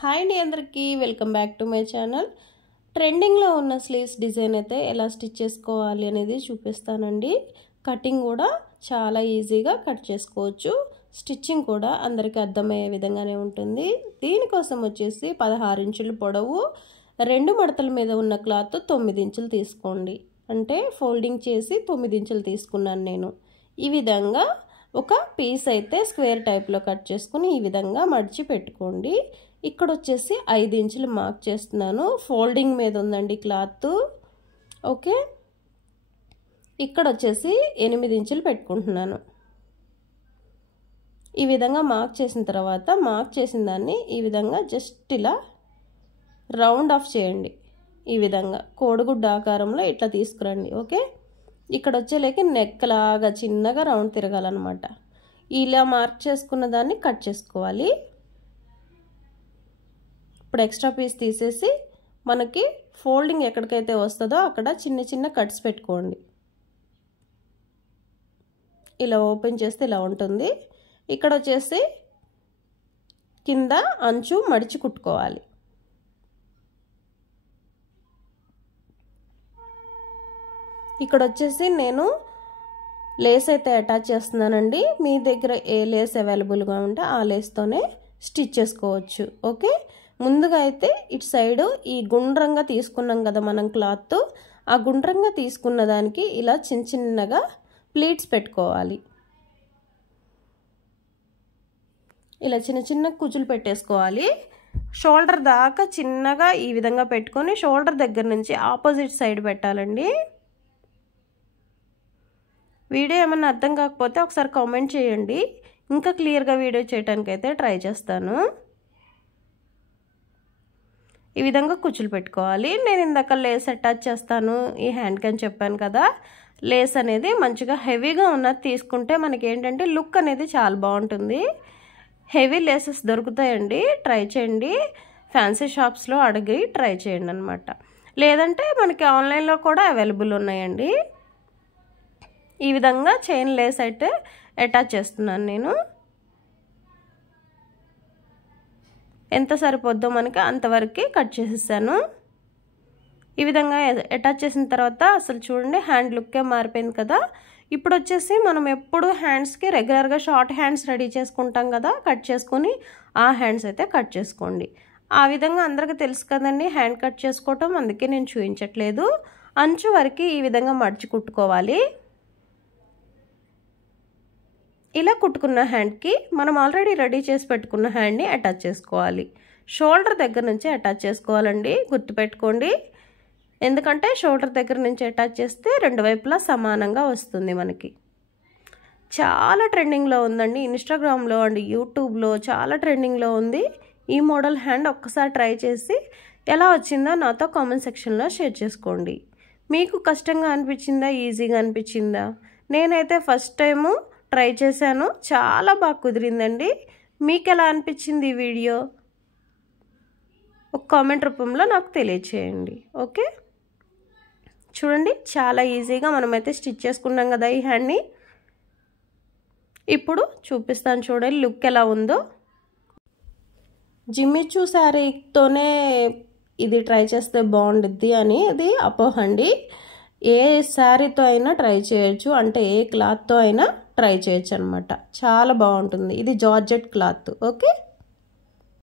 Hi అండి అందరికీ welcome back to my channel. ట్రెండింగ్లో ఉన్న స్లీవ్స్ డిజైన్ అయితే ఎలా స్టిచ్ చేసుకోవాలి అనేది చూపిస్తానండి. కటింగ్ కూడా చాలా ఈజీగా కట్ చేసుకోవచ్చు. స్టిచ్చింగ్ కూడా అందరికీ అర్థమయ్యే విధంగానే ఉంటుంది. దీనికోసం వచ్చేసి 16 ఇంచుల పొడవు, 2 మడతల మీద ఉన్న క్లాత్ 9 ఇంచులు తీసుకోండి. అంటే ఫోల్డింగ్ చేసి 9 ఇంచులు తీసుకున్నాను నేను. ఈ విధంగా ఒక పీస్ అయితే స్క్వేర్ టైప్లో కట్ చేసుకుని ఈ విధంగా మడిచి పెట్టుకోండి. ఇక్కడ వచ్చేసి 5 ఇంచులు మార్క్ చేస్తున్నాను. ఫోల్డింగ్ మీద ఉందండి క్లాత్. ఓకే, ఇక్కడ వచ్చేసి 8 ఇంచులు పెట్టుకుంటున్నాను. ఈ విధంగా మార్క్ చేసిన తర్వాత మార్క్ చేసిన దాన్ని ఈ విధంగా జస్ట్ ఇలా రౌండ్ ఆఫ్ చేయండి. ఈ విధంగా కోడిగుడ్డ ఆకారంలో ఇట్లా తీసుకురండి. ఓకే, ఇక్కడ వచ్చేలేక నెక్ లాగా చిన్నగా రౌండ్ తిరగాలన్నమాట. ఇలా మార్క్ చేసుకున్న దాన్ని కట్ చేసుకోవాలి. ఇప్పుడు ఎక్స్ట్రా పీస్ తీసేసి మనకి ఫోల్డింగ్ ఎక్కడికైతే వస్తుందో అక్కడ చిన్న చిన్న కట్స్ పెట్టుకోండి. ఇలా ఓపెన్ చేస్తే ఇలా ఉంటుంది. ఇక్కడ వచ్చేసి కింద అంచు మడిచి కుట్టుకోవాలి. ఇక్కడ వచ్చేసి నేను లేస్ అయితే అటాచ్ చేస్తున్నానండి. మీ దగ్గర ఏ లేస్ అవైలబుల్గా ఉంటే ఆ లేస్తోనే స్టిచ్ చేసుకోవచ్చు. ఓకే, ముందుగా అయితే ఇటు సైడు ఈ గుండ్రంగా తీసుకున్నాం కదా మనం క్లాత్, ఆ గుండ్రంగా తీసుకున్న దానికి ఇలా చిన్న చిన్నగా ప్లీట్స్ పెట్టుకోవాలి. ఇలా చిన్న చిన్న కుచ్చులు పెట్టేసుకోవాలి. షోల్డర్ దాకా చిన్నగా ఈ విధంగా పెట్టుకొని షోల్డర్ దగ్గర నుంచి ఆపోజిట్ సైడ్ పెట్టాలండి. వీడియో ఏమన్నా అర్థం కాకపోతే ఒకసారి కామెంట్ చేయండి. ఇంకా క్లియర్గా వీడియో చేయడానికి అయితే ట్రై చేస్తాను. ఈ విధంగా కుచ్చులు పెట్టుకోవాలి. నేను ఇందాక లేస్ అటాచ్ చేస్తాను ఈ హ్యాండ్కి అని చెప్పాను కదా. లేస్ అనేది మంచిగా హెవీగా ఉన్నది తీసుకుంటే మనకి ఏంటంటే లుక్ అనేది చాలా బాగుంటుంది. హెవీ లేసెస్ దొరుకుతాయండి, ట్రై చేయండి. ఫ్యాన్సీ షాప్స్లో అడిగి ట్రై చేయండి అనమాట. లేదంటే మనకి ఆన్లైన్లో కూడా అవైలబుల్ ఉన్నాయండి. ఈ విధంగా చైన్ లేస్ అయితే అటాచ్ చేస్తున్నాను నేను. ఎంత సరిపోద్దో మనకి అంతవరకు కట్ చేసేసాను. ఈ విధంగా అటాచ్ చేసిన తర్వాత అసలు చూడండి హ్యాండ్ లుక్కే మారిపోయింది కదా. ఇప్పుడు వచ్చేసి మనం ఎప్పుడు హ్యాండ్స్కి రెగ్యులర్గా షార్ట్ హ్యాండ్స్ రెడీ చేసుకుంటాం కదా, కట్ చేసుకొని ఆ హ్యాండ్స్ అయితే కట్ చేసుకోండి. ఆ విధంగా అందరికీ తెలుసు కదండి హ్యాండ్ కట్ చేసుకోవటం, అందుకే నేను చూపించట్లేదు. అంచు వరకు ఈ విధంగా మడిచి కుట్టుకోవాలి. ఇలా కుట్టుకున్న హ్యాండ్కి మనం ఆల్రెడీ రెడీ చేసి పెట్టుకున్న హ్యాండ్ని అటాచ్ చేసుకోవాలి. షోల్డర్ దగ్గర నుంచి అటాచ్ చేసుకోవాలండి, గుర్తుపెట్టుకోండి. ఎందుకంటే షోల్డర్ దగ్గర నుంచి అటాచ్ చేస్తే రెండు వైపులా సమానంగా వస్తుంది మనకి. చాలా ట్రెండింగ్లో ఉందండి, ఇన్స్టాగ్రామ్లో అండ్ యూట్యూబ్లో చాలా ట్రెండింగ్లో ఉంది ఈ మోడల్ హ్యాండ్. ఒక్కసారి ట్రై చేసి ఎలా వచ్చిందో నాతో కామెంట్ సెక్షన్లో షేర్ చేసుకోండి. మీకు కష్టంగా అనిపించిందా, ఈజీగా అనిపించిందా? నేనైతే ఫస్ట్ టైము ట్రై చేశాను, చాలా బాగా కుదిరిందండి. మీకు ఎలా అనిపించింది ఈ వీడియో ఒక కామెంట్ రూపంలో నాకు తెలియచేయండి. ఓకే, చూడండి చాలా ఈజీగా మనమైతే స్టిచ్ చేసుకున్నాం కదా ఈ హ్యాండ్ని. ఇప్పుడు చూపిస్తాను చూడండి లుక్ ఎలా ఉందో. జిమ్మిచూ శారీతోనే ఇది ట్రై చేస్తే బాగుండిద్ది అని ఇది అపోహ అండి. ఏ శారీతో అయినా ట్రై చేయొచ్చు, అంటే ఏ క్లాత్తో అయినా ట్రై చేయొచ్చు అనమాట. చాలా బాగుంటుంది. ఇది జార్జెట్ క్లాత్. ఓకే.